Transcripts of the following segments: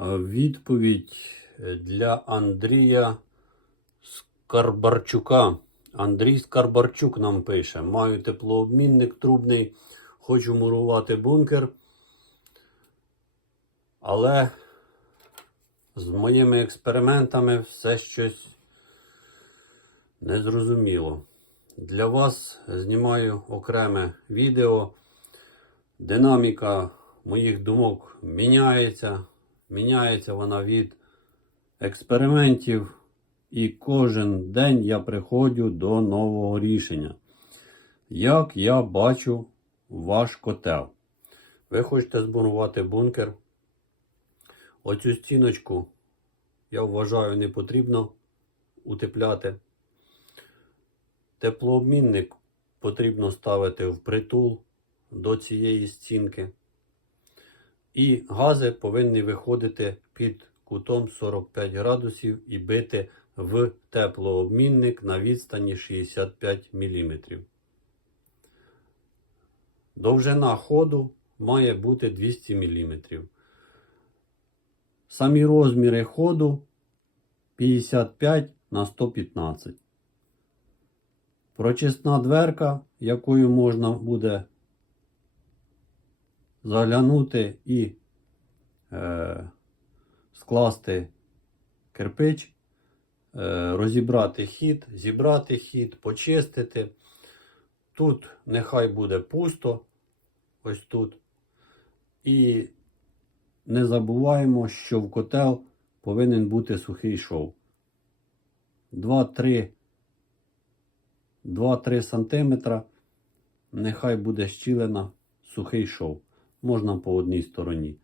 Е, Відповідь для Андрія Скарбарчука. Андрій Скарбарчук нам пише: Маю теплообмінник трубний, хочу мурувати бункер. Але з моїми експериментами все щось незрозуміло. Для вас знімаю окреме відео. Динаміка моїх думок міняється. Міняється вона від експериментів. І кожен день я приходжу до нового рішення. Як я бачу ваш котел. Ви хочете збудувати бункер. Оцю стіночку, я вважаю, не потрібно утепляти. Теплообмінник потрібно ставити впритул до цієї стінки. І гази повинні виходити під кутом 45 градусів і бити в теплообмінник на відстані 65 мм. Довжина ходу має бути 200 мм. Самі розміри ходу 55 на 115. Прочисна дверка, якою можна буде заглянути і е, скласти кирпич, е, розібрати хід, зібрати хід, почистити. Тут нехай буде пусто, ось тут. І не забуваємо, що в котел повинен бути сухий шов. 2-3 2-3 см. Нехай буде щілена сухий шов. Можна по одній стороні.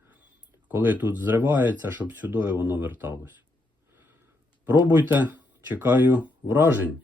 Коли тут зривається, щоб сюди воно верталось. Пробуйте, чекаю вражень.